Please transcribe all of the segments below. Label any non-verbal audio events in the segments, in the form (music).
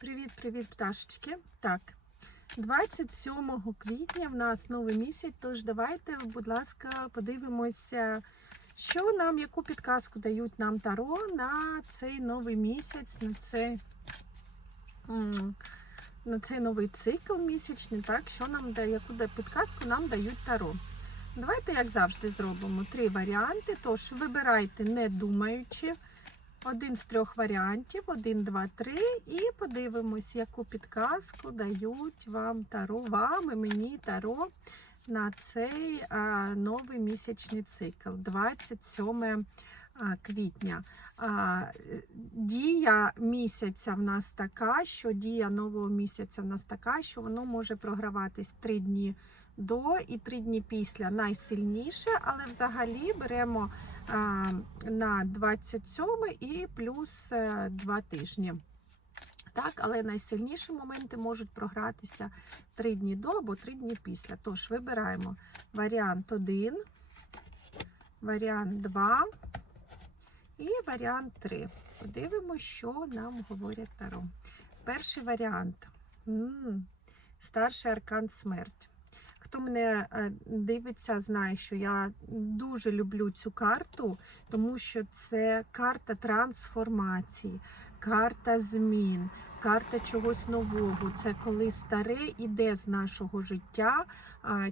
Привіт-привіт, пташечки. Так, 27 квітня в нас новий місяць, тож давайте, будь ласка, подивимося, що нам, яку підказку дають нам Таро на цей новий місяць, на цей, на цей новий цикл місячний, так, що нам дає, яку підказку нам дають Таро. Давайте, як завжди, зробимо три варіанти. Тож вибирайте, не думаючи. Один з трьох варіантів, один, два, три, і подивимось, яку підказку дають вам таро, вам і мені таро на цей а, новий місячний цикл, 27 а, квітня. А, дія місяця в нас така, що дія нового місяця в нас така, що воно може програватись три дні до і три дні після найсильніше, але взагалі беремо на 27 і плюс 2 тижні. Так, але найсильніші моменти можуть програтися 3 дні до або 3 дні після. Тож вибираємо варіант 1, варіант 2 і варіант 3. Подивимося, що нам говорять Таро. Перший варіант. М, Старший аркан смерть. Хто мене е, дивиться, знає, що я дуже люблю цю карту, тому що це карта трансформації, карта змін, карта чогось нового. Це коли старе іде з нашого життя.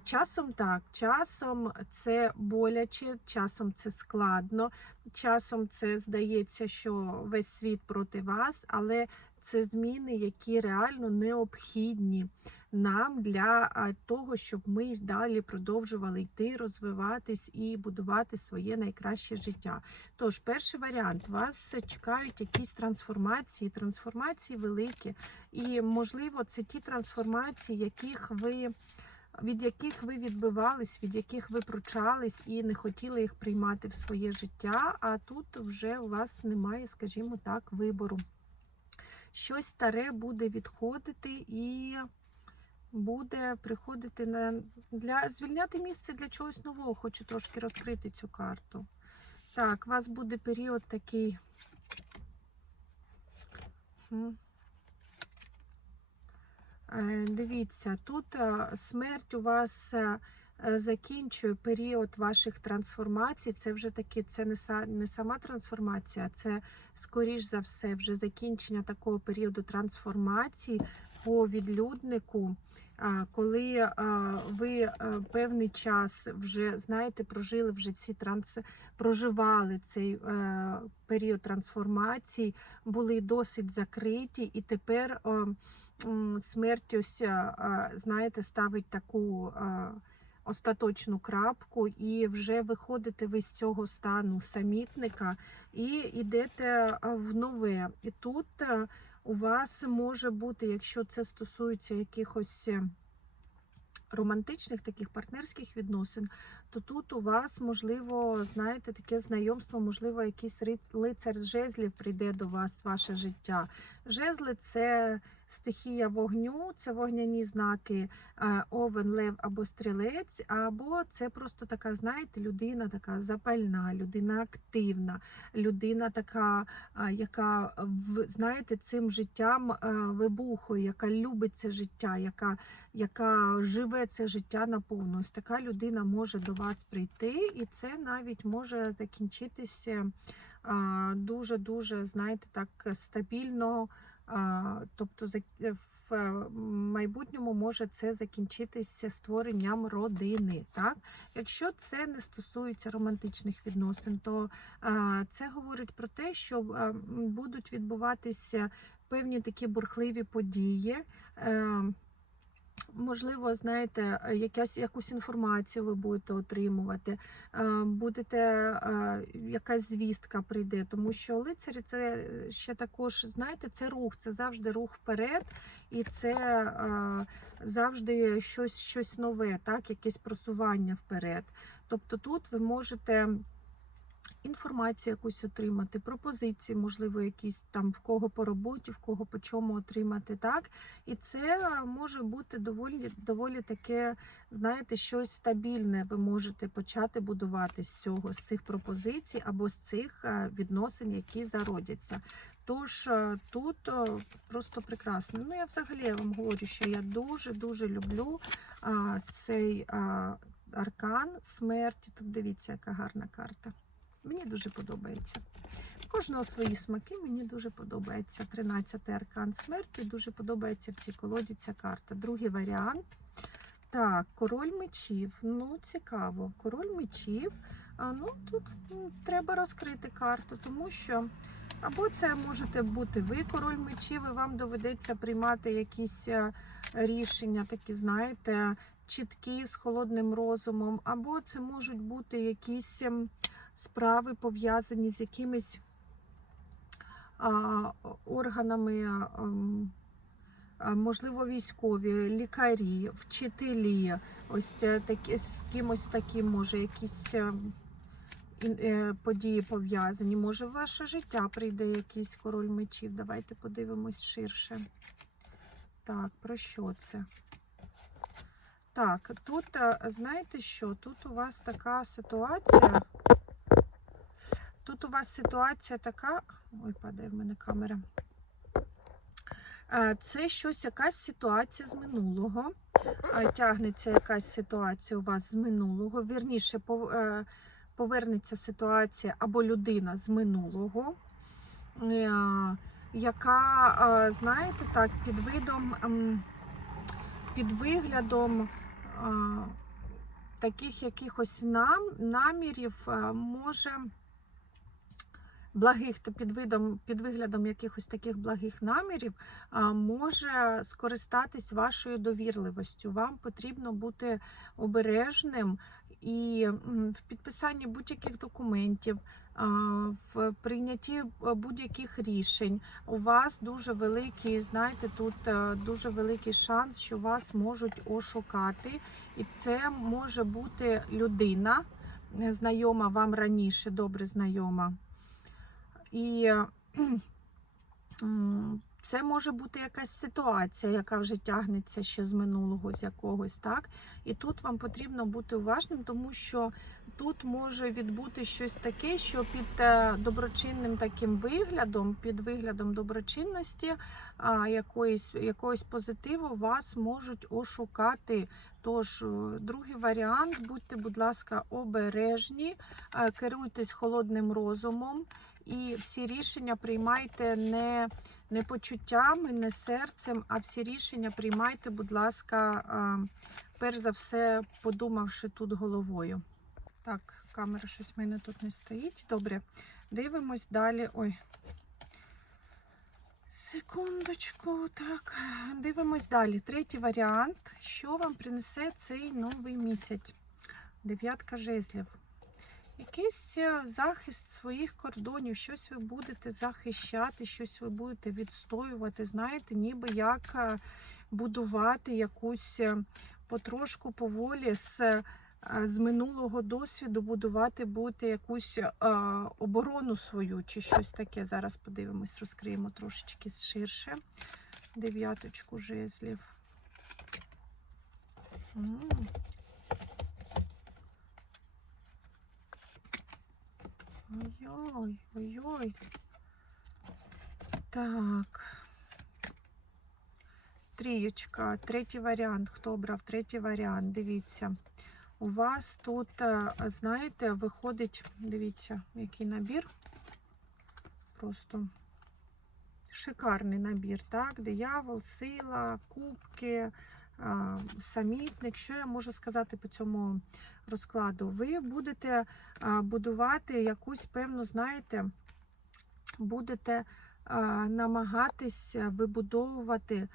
Часом так, часом це боляче, часом це складно, часом це здається, що весь світ проти вас, але це зміни, які реально необхідні нам для того, щоб ми далі продовжували йти, розвиватись і будувати своє найкраще життя. Тож, перший варіант, вас чекають якісь трансформації, трансформації великі, і можливо, це ті трансформації, яких ви. Від яких ви відбивались, від яких ви пручались і не хотіли їх приймати в своє життя, а тут вже у вас немає, скажімо так, вибору. Щось старе буде відходити і буде приходити на для звільняти місце для чогось нового. Хочу трошки розкрити цю карту. Так, у вас буде період такий. Е, Дивіться, тут е, смерть у вас е, закінчує період ваших трансформацій. Це вже таки, це не сама трансформація, це скоріш за все вже закінчення такого періоду трансформації по відлюднику. Коли ви певний час вже знаєте, прожили вже ці транс, проживали цей е, період трансформації, були досить закриті, і тепер смерть ось, а, знаєте, ставить таку остаточну крапку, і вже виходите ви з цього стану самітника і йдете в нове. І тут у вас може бути, якщо це стосується якихось е, романтичних таких партнерських відносин, то тут у вас, можливо, знаєте, таке знайомство, можливо, якийсь лицар жезлів прийде до вас в ваше життя. Жезли це стихія вогню, це вогняні знаки е, овен, лев або стрілець, або це просто така, знаєте, людина така запальна, людина активна, людина така, яка в- знаєте, цим життям е, вибухує, яка любить це життя, яка, яка живе це життя наповну. Ось така людина може до вас прийти, і це навіть може закінчитися дуже дуже, знаєте, так стабільно. Тобто за- в е, майбутньому може це закінчитися створенням родини. Так? Якщо це не стосується романтичних відносин, то це говорить про те, що будуть відбуватися певні такі бурхливі події. Можливо, знаєте, е, якась якусь інформацію ви будете отримувати, е, будете е, якась звістка прийде, тому що лицарі це ще також, знаєте, це рух, це завжди рух вперед, і це завжди щось, щось нове, так, якесь просування вперед. Тобто тут ви можете інформацію якусь отримати, пропозиції, можливо, якісь там в кого по роботі, в кого по чому отримати, так. І це може бути доволі, доволі таке, знаєте, щось стабільне. Ви можете почати будувати з цього, з цих пропозицій або з цих е, відносин, які зародяться. Тож е, тут е, просто прекрасно. Ну, я взагалі я вам говорю, що я дуже-дуже люблю а, цей а, аркан смерті. Тут дивіться, яка гарна карта. Мені дуже подобається. Кожного свої смаки, мені дуже подобається. 13-й аркан смерті. Дуже подобається в цій колоді ця карта. Другий варіант. Так, король мечів. Ну, цікаво. Король мечів. Ну, тут треба розкрити карту, тому що або це можете бути ви, король мечів, і вам доведеться приймати якісь е, рішення, такі, знаєте, чіткі з холодним розумом, або це можуть бути якісь справи пов'язані з якимись а, органами, ем, а, можливо, військові, лікарі, вчителі, ось такі, з кимось таким, може, якісь. ем, е, події пов'язані. Може, в ваше життя прийде якийсь король мечів. Давайте подивимось ширше. Так, про що це? Так, тут, е, знаєте що? Тут у вас така ситуація. Тут у вас ситуація така. Ой, падає в мене камера. Е, Це щось, якась ситуація з минулого. Е, Тягнеться якась ситуація у вас з минулого. Вірніше, е, повернеться ситуація або людина з минулого, яка, знаєте, так, під видом, ем, під виглядом таких якихось нам, намірів може. Благих та під видом, під виглядом якихось таких благих намірів може скористатись вашою довірливостю. Вам потрібно бути обережним і в підписанні будь-яких документів, в прийнятті е, будь-яких рішень. У вас дуже великий, знаєте, тут е, дуже великий шанс, що вас можуть ошукати, і це може бути людина, е, знайома вам раніше, добре знайома. І це може бути якась ситуація, яка вже тягнеться ще з минулого, з якогось, так? І тут вам потрібно бути уважним, тому що тут може відбути щось таке, що під е, доброчинним таким виглядом, під виглядом доброчинності, якоїсь, якогось позитиву вас можуть ошукати. Тож, е, другий варіант, будьте, будь ласка, обережні, е, керуйтесь холодним розумом і всі рішення приймайте не, не почуттями, не серцем, а всі рішення приймайте, будь ласка, перш за все, подумавши тут головою. Так, камера щось в мене тут не стоїть. Добре, дивимось далі. Ой. Секундочку, так, дивимось далі. Третій варіант. Що вам принесе цей новий місяць? Дев'ятка жезлів якийсь е, захист своїх кордонів, щось ви будете захищати, щось ви будете відстоювати, знаєте, ніби як е, будувати якусь е, потрошку поволі з, з минулого досвіду, будувати будете якусь е, оборону свою чи щось таке. Зараз подивимось, розкриємо трошечки ширше. Дев'яточку жезлів. Ой-ой, ой-ой. Так. Трієчка, третій варіант. Хто обрав третій варіант? Дивіться. У вас тут, е, знаєте, виходить, дивіться, який набір. Просто шикарний набір, так? Диявол, сила, кубки, самітник. Що я можу сказати по цьому розкладу? Ви будете будувати якусь певну, знаєте, будете намагатись вибудовувати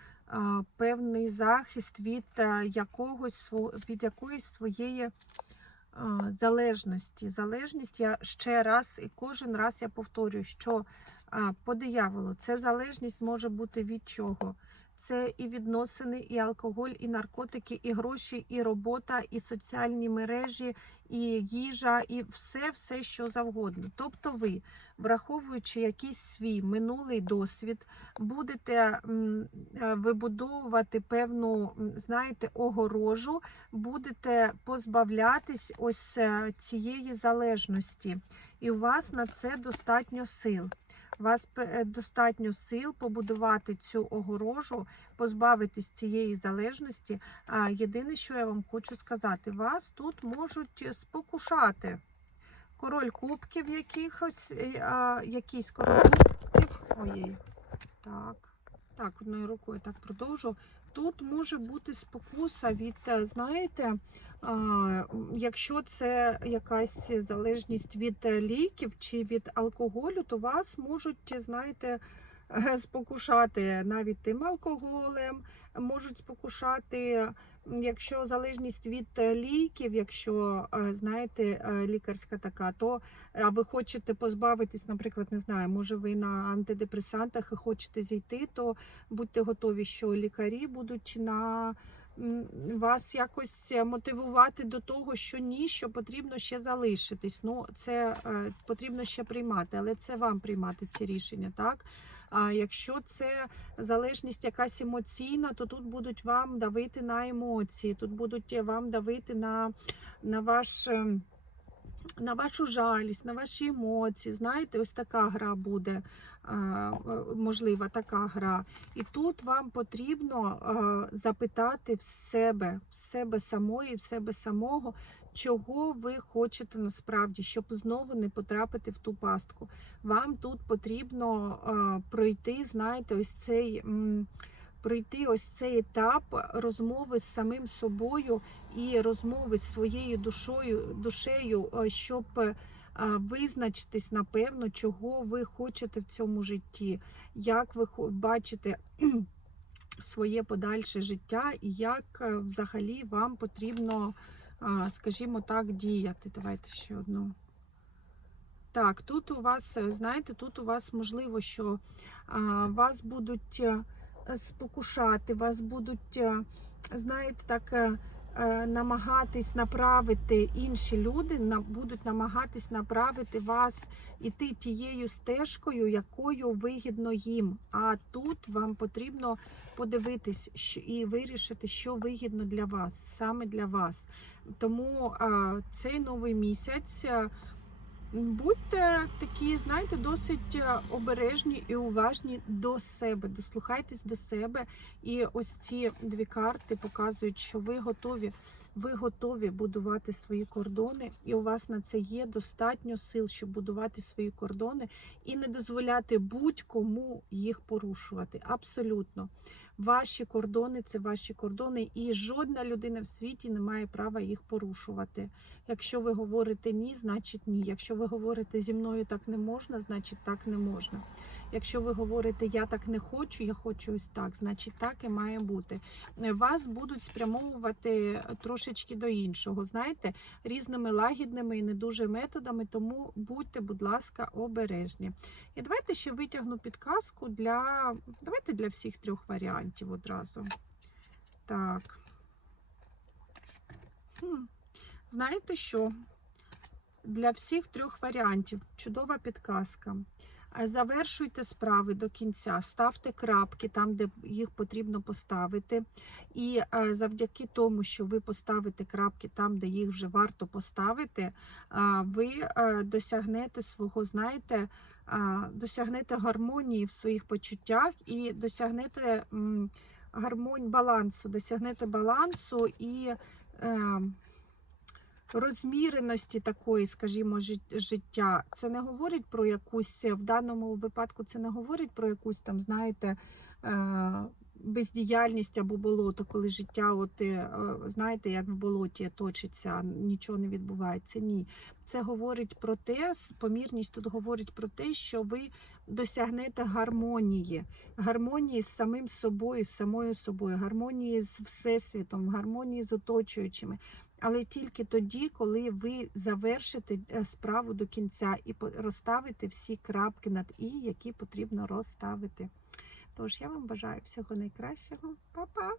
певний захист від якогось від якоїсь своєї залежності. Залежність я ще раз і кожен раз я повторюю, що по дияволу це залежність може бути від чого? Це і відносини, і алкоголь, і наркотики, і гроші, і робота, і соціальні мережі, і їжа, і все, все, що завгодно. Тобто, ви, враховуючи якийсь свій минулий досвід, будете е, вибудовувати певну, знаєте, огорожу, будете позбавлятись ось е, цієї залежності, і у вас на це достатньо сил. Вас е, достатньо сил побудувати цю огорожу, позбавитись цієї залежності. А єдине, що я вам хочу сказати, вас тут можуть спокушати. Король кубків якихось, е, а, якийсь король кубків. Ой, так. Так, одною рукою так продовжу. Тут може бути спокуса від, е, знаєте, якщо це якась залежність від е, ліків чи від алкоголю, то вас можуть, знаєте, (laughs) спокушати. Навіть тим алкоголем, можуть спокушати, якщо залежність від е, ліків, якщо е, знаєте, е, лікарська така, то а ви хочете позбавитись, наприклад, не знаю, може ви на антидепресантах і хочете зійти, то будьте готові, що лікарі будуть на вас якось мотивувати до того, що ні, що потрібно ще залишитись. Ну, це потрібно ще приймати, але це вам приймати ці рішення, так? А якщо це залежність якась емоційна, то тут будуть вам давити на емоції, тут будуть вам давити на, на ваш. ем, на вашу жалість, на ваші емоції. Знаєте, ось така гра буде е, можлива, така гра. І тут вам потрібно запитати в себе, в себе самої, в себе самого, чого ви хочете насправді, щоб знову не потрапити в ту пастку. Вам тут потрібно пройти, знаєте, ось цей. Пройти ось цей етап розмови з самим собою і розмови з своєю душою, душею, щоб визначитись, напевно, чого ви хочете в цьому житті, як ви бачите (clears throat) своє подальше життя, і як взагалі вам потрібно, скажімо так, діяти. Давайте ще одну. Так, тут у вас, е, знаєте, тут у вас можливо, що вас будуть е, спокушати, вас будуть, е, знаєте, так намагатись направити інші люди, будуть намагатись направити вас іти тією стежкою, якою вигідно їм. А тут вам потрібно подивитись і вирішити, що вигідно для вас, саме для вас. Тому цей новий місяць. Будьте такі, знаєте, досить е, обережні і уважні до себе. Дослухайтесь до себе. І ось ці дві карти показують, що ви готові. Ви готові будувати свої кордони, і у вас на це є достатньо сил, щоб будувати свої кордони і не дозволяти будь-кому їх порушувати. Абсолютно. Ваші кордони це ваші кордони, і жодна людина в світі не має права їх порушувати. Якщо ви говорите ні, значить ні. Якщо ви говорите зі мною так не можна, значить так не можна. Якщо ви говорите я так не хочу, я хочу ось так, значить так і має бути. Вас будуть спрямовувати трошечки до іншого, знаєте, різними лагідними і не дуже методами, тому будьте, будь ласка, обережні. І давайте ще витягну підказку для давайте для всіх трьох варіантів одразу. Так. Хм. Знаєте що? Для всіх трьох варіантів чудова підказка. Завершуйте справи до кінця, ставте крапки там, де їх потрібно поставити. І е, завдяки тому, що ви поставите крапки там, де їх вже варто поставити, е, ви е, досягнете свого, знаєте, досягнете гармонії в своїх почуттях і досягнете гармонь балансу, досягнете балансу і. Е, розміреності такої, скажімо, життя. Це не говорить про якусь, в даному випадку це не говорить про якусь там, знаєте, е, бездіяльність або болото, коли життя, от, е, знаєте, як в болоті точиться, нічого не відбувається. Ні. Це говорить про те, помірність тут говорить про те, що ви досягнете гармонії, гармонії з самим собою, з самою собою, гармонії з всесвітом, гармонії з оточуючими. Але тільки тоді, коли ви завершите е, справу до кінця і розставите всі крапки над і, які потрібно розставити. Тож я вам бажаю всього найкращого. Па-па!